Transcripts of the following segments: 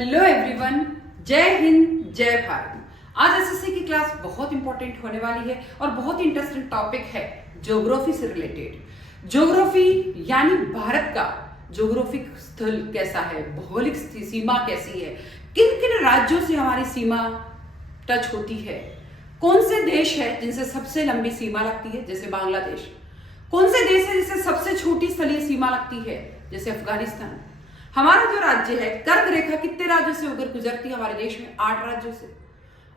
Hello everyone, जय हिंद जय भारत। आज एसएससी की क्लास बहुत इंपॉर्टेंट होने वाली है और बहुत इंटरेस्टिंग टॉपिक है ज्योग्राफी से रिलेटेड। ज्योग्राफी यानी भारत का ज्योग्राफिक स्थल कैसा है, भौगोलिक सीमा कैसी है, किन किन राज्यों से हमारी सीमा टच होती है, कौन से देश है जिनसे सबसे लंबी सीमा लगती है जैसे बांग्लादेश, कौन से देश है जिससे सबसे छोटी स्थलीय सीमा लगती है जैसे अफगानिस्तान। हमारा जो राज्य है कर्क रेखा कितने राज्यों से होकर गुजरती है हमारे देश में? 8 राज्यों से।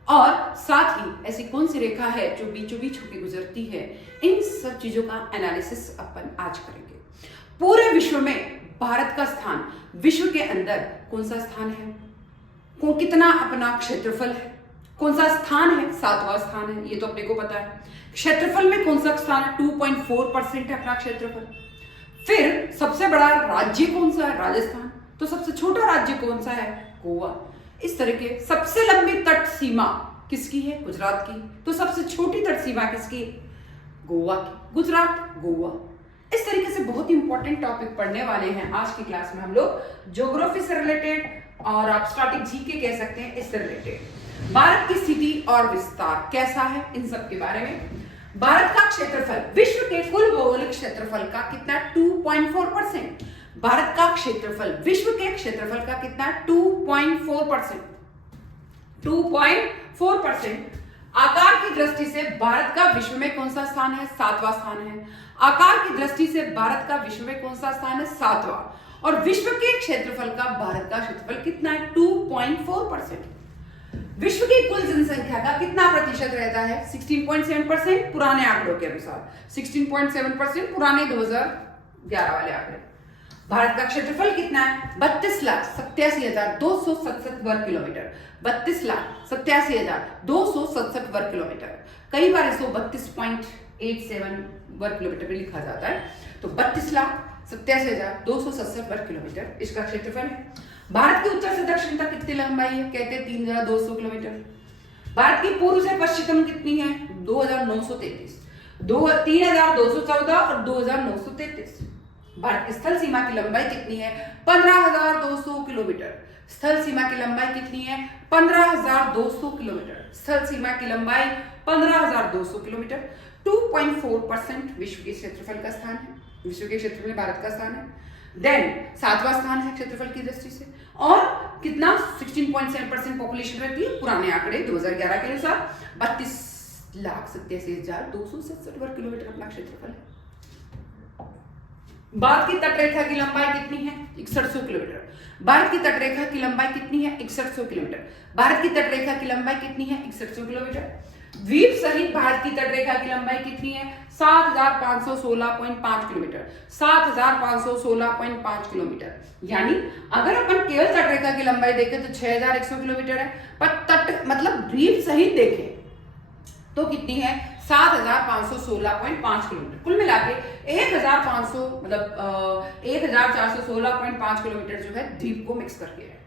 और साथ ही ऐसी कौन सी रेखा है जो बीचों बीच होकर गुजरती है? इन सब चीजों का एनालिसिस अपन आज करेंगे। पूरे विश्व में भारत का स्थान विश्व के अंदर कौन सा स्थान है, कितना अपना क्षेत्रफल है, कौन सा स्थान है? 7वां स्थान है, ये तो अपने को पता है। क्षेत्रफल में कौन सा स्थान है? 2.4% है अपना क्षेत्रफल। फिर सबसे बड़ा राज्य कौन सा है? राजस्थान। तो सबसे छोटा राज्य कौन सा है? गोवा। इस तरह के सबसे लंबी तट सीमा किसकी है? गुजरात की। तो सबसे छोटी तट सीमा किसकी? गोवा की। गुजरात, गोवा। इस तरीके से बहुत इंपॉर्टेंट टॉपिक पढ़ने वाले हैं आज की क्लास में हम लोग, ज्योग्राफी से रिलेटेड और आप स्टैटिक जीके कह सकते हैं, इससे रिलेटेड। भारत की स्थिति और विस्तार कैसा है, इन सब के बारे में। भारत का क्षेत्रफल विश्व के कुल भौगोलिक क्षेत्रफल का कितना? 2.4%। भारत का क्षेत्रफल विश्व के क्षेत्रफल का कितना? 2.4%। 2.4%। आकार की दृष्टि से भारत का विश्व में कौन सा स्थान है? 7वां स्थान है। आकार की दृष्टि से भारत का विश्व में कौन सा स्थान है? 7वां। और विश्व के क्षेत्रफल का भारत का क्षेत्रफल कितना है? 2.4%। विश्व की कुल जनसंख्या का कितना प्रतिशत रहता है? 16.7% पुराने आंकड़ों के अनुसार। 16.7% पुराने 2011 वाले आंकड़े। भारत का क्षेत्रफल कितना है? 32,87,267 वर्ग किलोमीटर। 32,87,267 वर्ग किलोमीटर। कई बार इसको 32.87 वर्ग किलोमीटर भी लिखा जाता है। तो 32,87,267 वर्ग किलोमीटर इसका क्षेत्रफल है। भारत की उत्तर से दक्षिण तक कितनी लंबाई है? कहते हैं 3,200 किलोमीटर। भारत की पूर्व से पश्चिम कितनी है? 2,933। 3,214 और 2,933। भारत की स्थल सीमा की लंबाई कितनी है? 15,200 किलोमीटर। स्थल सीमा की लंबाई कितनी है? 15,200 किलोमीटर। स्थल सीमा की लंबाई 15,200 किलोमीटर। 2.4% विश्व के क्षेत्रफल का स्थान है। विश्व के क्षेत्रफल में भारत का स्थान है। देन 7वां स्थान है क्षेत्रफल की दृष्टि से। और कितना? 16.7% पॉपुलेशन रहती है पुराने आंकड़े 2011 के अनुसार। 32,87,267 वर्ग किलोमीटर अपना क्षेत्रफल है। भारत की तटरेखा की लंबाई कितनी है? 6100 किलोमीटर। भारत की तटरेखा की लंबाई कितनी है? 6100 किलोमीटर। भारत की तटरेखा की लंबाई कितनी है? 6100 किलोमीटर। द्वीप सहित भारत की तटरेखा की लंबाई कितनी है? 7,516.5 किलोमीटर। 7,516.5 किलोमीटर। यानी अगर अपन केवल तटरेखा की लंबाई देखें तो 6,100 किलोमीटर है, पर तट मतलब द्वीप सहित देखें तो कितनी है? 7,516.5 किलोमीटर। कुल मिला के 1,500 मतलब 1,416.5 किलोमीटर जो है द्वीप को मिक्स करके है।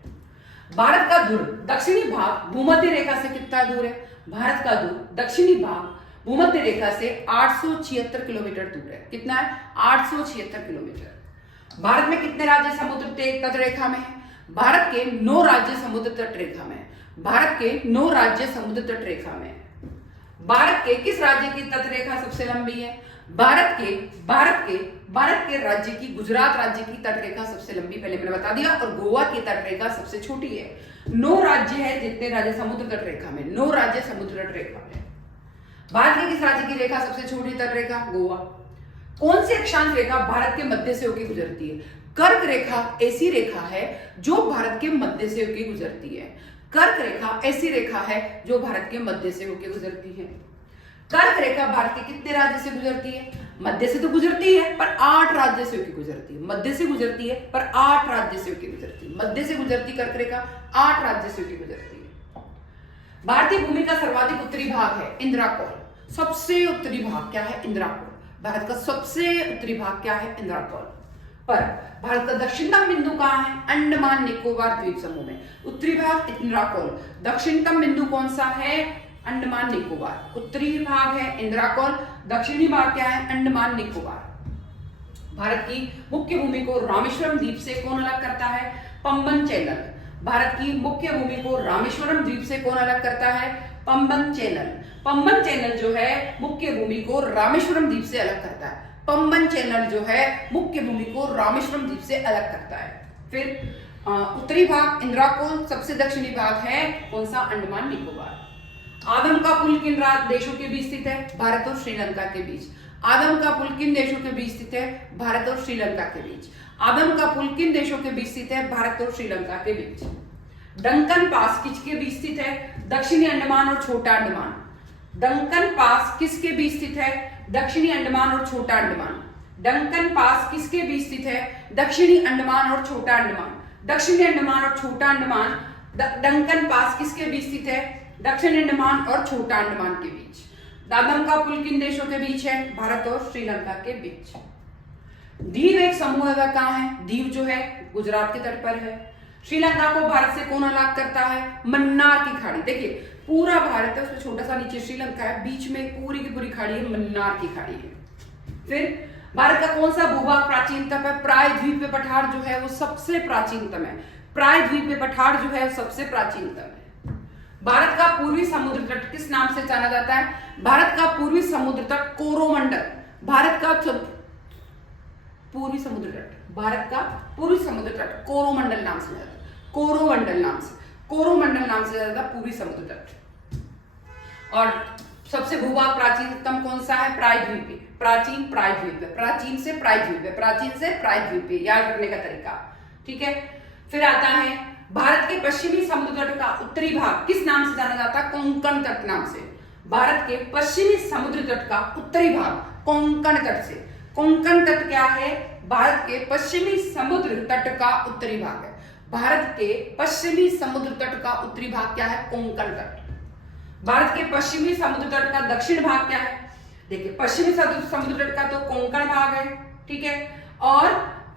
भारत का ध्रुव दक्षिणी भाग भूमध्य रेखा से कितना दूर है? भारत का ध्रुव दक्षिणी भाग भूमध्य रेखा से 876 किलोमीटर दूर है। कितना है? 876 किलोमीटर। भारत में कितने राज्य समुद्र तट रेखा में है? भारत के 9 राज्य समुद्र तट रेखा में। भारत के 9 राज्य समुद्र तट रेखा में। भारत के किस राज्य की तट रेखा सबसे लंबी है? भारत के राज्य की, गुजरात राज्य की तट रेखा सबसे लंबी, पहले मैंने बता दिया। और गोवा की तट रेखा सबसे छोटी है। 9 राज्य है जितने राज्य समुद्र तट रेखा में, 9 राज्य समुद्र तट रेखा में। भारत के किस राज्य की रेखा सबसे छोटी तट रेखा? गोवा। कौन सी अक्षांश रेखा भारत के मध्य से होकर गुजरती है? कर्क रेखा ऐसी रेखा है जो भारत के मध्य से होकर गुजरती है। कर्क रेखा ऐसी रेखा है जो भारत के मध्य से होकर गुजरती है। कर्क रेखा भारत के कितने राज्य से गुजरती है? मध्य से तो गुजरती है पर 8 राज्य से होकर गुजरती है। मध्य से गुजरती है पर 8 राज्य से होकर गुजरती है। मध्य से गुजरती कर्क रेखा 8 राज्य से होकर गुजरती है। भारतीय भूमि का सर्वाधिक उत्तरी भाग है इंद्राकोल। सबसे उत्तरी भाग क्या है? इंद्राकोल। भारत का सबसे उत्तरी भाग क्या है? इंद्राकोल। पर भारत का दक्षिणतम बिंदु कहां है? अंडमान निकोबार द्वीप समूह में। उत्तरी भाग इंद्राकोल, दक्षिणतम बिंदु कौन सा है? अंडमान निकोबार। उत्तरी भाग है इंद्राकोल, दक्षिणी भाग क्या है? अंडमान निकोबार। भारत की मुख्य भूमि को रामेश्वरम द्वीप से कौन अलग करता है? पंबन चैनल। भारत की मुख्य भूमि को रामेश्वरम द्वीप से कौन अलग करता है? पंबन चैनल। पंबन चैनल जो है मुख्य भूमि को रामेश्वरम द्वीप से अलग करता है। पंबन चैनल जो है मुख्य भूमि को रामेश्वरम द्वीप से अलग करता है। फिर उत्तरी भाग इंद्राकोल, सबसे दक्षिणी भाग है कौन सा? अंडमान निकोबार। आदम का पुल किन देशों के बीच स्थित है? भारत और श्रीलंका के बीच। आदम का पुल किन देशों के बीच स्थित है? भारत और श्रीलंका के बीच। आदम का पुल किन देशों के बीच स्थित है? भारत और श्रीलंका के बीच। डंकन पास किसके बीच स्थित है? दक्षिणी अंडमान और छोटा अंडमान। डंकन पास किसके बीच स्थित है? दक्षिणी अंडमान और छोटा अंडमान। डंकन पास किसके बीच स्थित है? दक्षिणी अंडमान और छोटा अंडमान। दक्षिणी अंडमान और छोटा अंडमान। डंकन पास किसके बीच स्थित है? दक्षिणी अंडमान और छोटा अंडमान के बीच। आदम का पुल किन देशों के बीच है? भारत और श्रीलंका के बीच। दीव एक समूह है, वह कहाँ है? दीव जो है गुजरात के तट पर है। श्रीलंका को भारत से कौन अलग करता है? मन्नार की खाड़ी। देखिए पूरा भारत है, उसमें छोटा सा नीचे श्रीलंका है, बीच में पूरी की पूरी खाड़ी है, मन्नार की खाड़ी है। फिर भारत का कौन सा भूभाग प्राचीनतम है? प्रायद्वीप में पठार जो है वो सबसे प्राचीनतम है। प्रायद्वीप में पठार जो है सबसे प्राचीनतम है। भारत का पूर्वी समुद्र तट किस नाम से जाना जाता है? भारत का पूर्वी समुद्र तट कोरोमंडल। भारत का पूर्वी समुद्र तट, भारत का पूर्वी समुद्र तट कोरोमंडल नाम से जाता है। कोरोमंडल नाम से, कोरोमंडल नाम से जाता है पूर्वी समुद्र तट। और सबसे भूभाग प्राचीनतम कौन सा है? प्रायद्वीप। प्राचीन प्रायद्वीप है, प्राचीन से प्रायद्वीप है, प्राचीन से प्रायद्वीप है, याद रखने का तरीका। ठीक है। फिर आता है भारत के पश्चिमी समुद्र तट का उत्तरी भाग किस नाम से जाना जाता है? कोंकण तट नाम से। भारत के पश्चिमी समुद्र तट का उत्तरी भाग कोंकण तट से। कोंकण तट क्या है? भारत के पश्चिमी समुद्र तट का उत्तरी भाग है। भारत के पश्चिमी समुद्र तट का उत्तरी भाग क्या है? कोंकण तट। भारत के पश्चिमी समुद्र तट का दक्षिण भाग क्या है? देखिए पश्चिमी समुद्र तट का तो कोंकण भाग है, ठीक है, और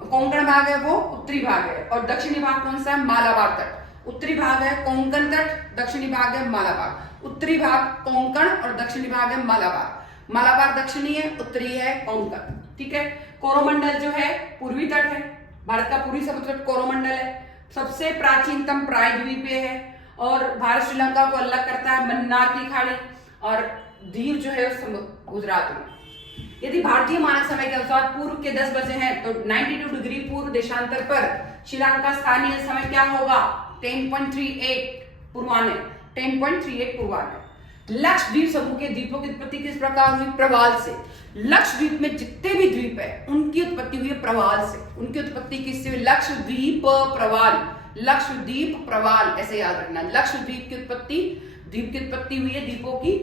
कोंकण भाग है वो उत्तरी भाग है, और दक्षिणी भाग कौन सा है? मालाबार तट। उत्तरी भाग है कोंकण तट, दक्षिणी भाग है मालाबार। उत्तरी भाग कोंकण और दक्षिणी भाग है मालाबार। मालाबार दक्षिणी है, उत्तरी है कोंकण। ठीक है। कोरोमंडल जो है पूर्वी तट है, भारत का पूर्वी समुद्र तट कोरोमंडल है। सबसे प्राचीनतम प्रायद्वीप है, और भारत श्रीलंका को अलग करता है मन्नार की खाड़ी, और दीव जो है गुजरात में। यदि भारतीय मानक समय के अनुसार पूर्व के 10 बजे हैं तो 92 डिग्री पूर्व देशांतर पर श्रीलंका स्थानीय समय क्या होगा? 10.38 पूर्वाह्न। 10.38 पूर्वाह्न। लक्षद्वीप समूह के द्वीपों की उत्पत्ति किस प्रकार हुई? प्रवाल से। लक्षद्वीप में जितने भी द्वीप है उनकी उत्पत्ति हुई है प्रवाल से। उनकी उत्पत्ति किससे हुई? लक्षद्वीप प्रवाल। लक्षद्वीप प्रवाल ऐसे याद रखना। लक्षद्वीप की उत्पत्ति, द्वीप की उत्पत्ति हुई है द्वीपों की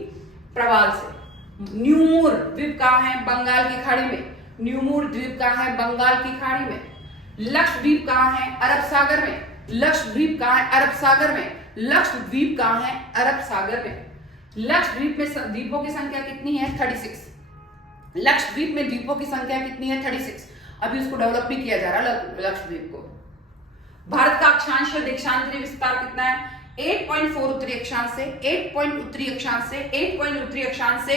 प्रवाल से। न्यूमूर द्वीप कहाँ है? बंगाल की खाड़ी में। न्यूमूर द्वीप कहाँ है? बंगाल की खाड़ी में। लक्षद्वीप कहाँ है? अरब सागर में। लक्षद्वीप कहाँ है? अरब सागर में। लक्षद्वीप कहाँ है? अरब सागर में। लक्षद्वीप में द्वीपों की संख्या कितनी है? 36। लक्षद्वीप में द्वीपों की संख्या कितनी है? 36। अभी उसको डेवलप भी किया जा रहा है लक्षद्वीप को। भारत का अक्षांश देशांतरी विस्तार कितना है? 8.4 उत्तरी अक्षांश से, 8 पॉइंट उत्तरी अक्षांश से, 8 पॉइंट उत्तरी अक्षांश से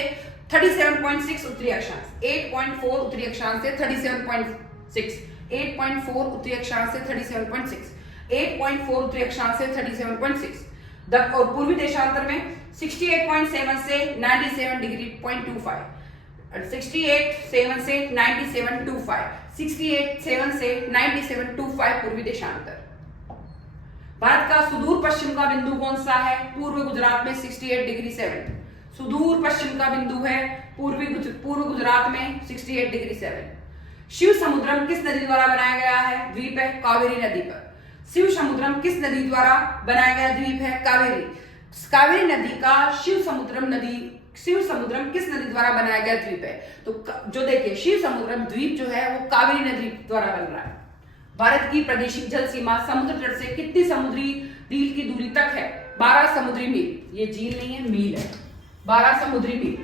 37.6 उत्तरी अक्षांश। 8.4 उत्तरी अक्षांश से 37.6। 8.4 उत्तरी अक्षांश से 37.6। 8.4 उत्तरी अक्षांश से 37.6। और पूर्वी देशांतर में 68.7 से 97 डिग्री 0.25। 68.7 से 97.25। 68.7 से 97.25 पूर्वी देशांतर। भारत का सुदूर पश्चिम का बिंदु कौन सा है? पूर्व गुजरात में 68 डिग्री 7। सुदूर पश्चिम का बिंदु है पूर्व गुजरात में 68 डिग्री 7। शिव समुद्रम किस नदी द्वारा बनाया गया है? द्वीप है कावेरी नदी पर। शिव समुद्रम किस नदी द्वारा बनाया गया द्वीप है? कावेरी। कावेरी नदी का शिव समुद्रम किस नदी द्वारा बनाया गया द्वीप है? तो जो देखिए शिव समुद्रम द्वीप जो है वो कावेरी नदी द्वारा बन रहा है। भारत की प्रादेशिक जल सीमा समुद्र तट से कितनी समुद्री मील की दूरी तक है? 12 समुद्री मील। ये झील नहीं है, मील है। 12 समुद्री मील।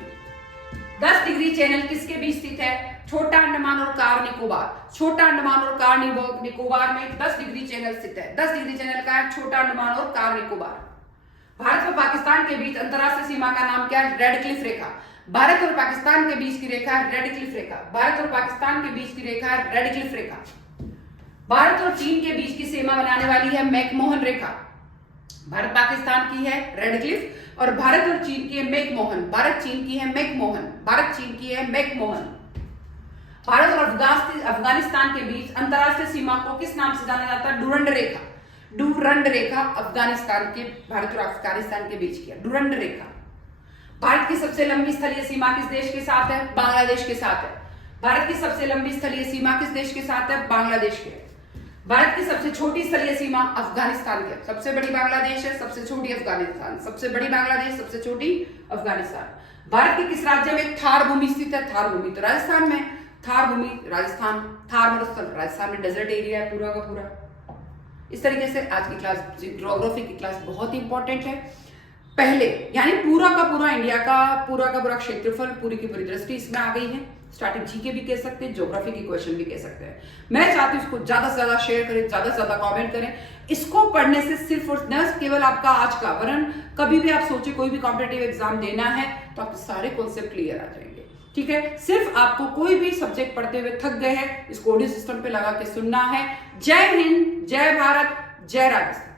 10 डिग्री चैनल किसके बीच स्थित है? छोटा अंडमान और कार निकोबार। छोटा अंडमान और कार निकोबार में 10 डिग्री चैनल स्थित है। 10 डिग्री चैनल का है छोटा अंडमान और कार निकोबार। भारत और पाकिस्तान के बीच अंतरराष्ट्रीय सीमा का नाम क्या है? रेड क्लिफ रेखा। भारत और पाकिस्तान के बीच की रेखा है रेड क्लिफ रेखा। भारत और पाकिस्तान के बीच की रेखा है रेड क्लिफ रेखा। भारत और चीन के बीच की सीमा बनाने वाली है मैकमोहन रेखा। भारत पाकिस्तान की है रेड क्लिफ और भारत और चीन की है मैकमोहन। भारत चीन की है मैकमोहन। भारत चीन की है मैकमोहन। भारत और अफगानिस्तान के बीच अंतरराष्ट्रीय सीमा को किस नाम से जाना जाता है? डुरंड रेखा। डुरंड रेखा अफगानिस्तान के, भारत और अफगानिस्तान के बीच की है डुरंड रेखा। भारत की सबसे लंबी स्थलीय सीमा किस देश के साथ है? बांग्लादेश के साथ है। भारत की सबसे लंबी स्थलीय सीमा किस देश के साथ है? बांग्लादेश के। भारत की सबसे छोटी स्थलीय सीमा अफगानिस्तान के। सबसे बड़ी बांग्लादेश है, सबसे छोटी अफगानिस्तान। सबसे बड़ी बांग्लादेश, सबसे छोटी अफगानिस्तान। भारत के किस राज्य में थार भूमि स्थित है? थार भूमि तो राजस्थान में। थार भूमि राजस्थान, थार मरुस्थल राजस्थान में डेजर्ट एरिया है पूरा का पूरा। इस तरीके से आज की क्लास, ज्योग्राफी की क्लास बहुत ही इंपॉर्टेंट है। पहले यानी पूरा का पूरा इंडिया का पूरा क्षेत्रफल, पूरी की पूरी दृष्टि इसमें आ गई है। स्टार्टिंग जीके भी कह सकते हैं, ज्योग्राफी की क्वेश्चन भी कह सकते हैं। मैं चाहती हूँ इसको ज्यादा से ज्यादा शेयर करें, ज्यादा से ज्यादा कमेंट करें। इसको पढ़ने से सिर्फ और न केवल आपका आज का, वरन कभी भी आप सोचे कोई भी कॉम्पिटिटिव एग्जाम देना है तो आपके सारे कॉन्सेप्ट क्लियर आ जाएंगे। ठीक है, सिर्फ आपको कोई भी सब्जेक्ट पढ़ते हुए थक गए हैं, इसको ऑडियो सिस्टम पे लगा के सुनना है। जय हिंद, जय भारत, जय राजस्थान।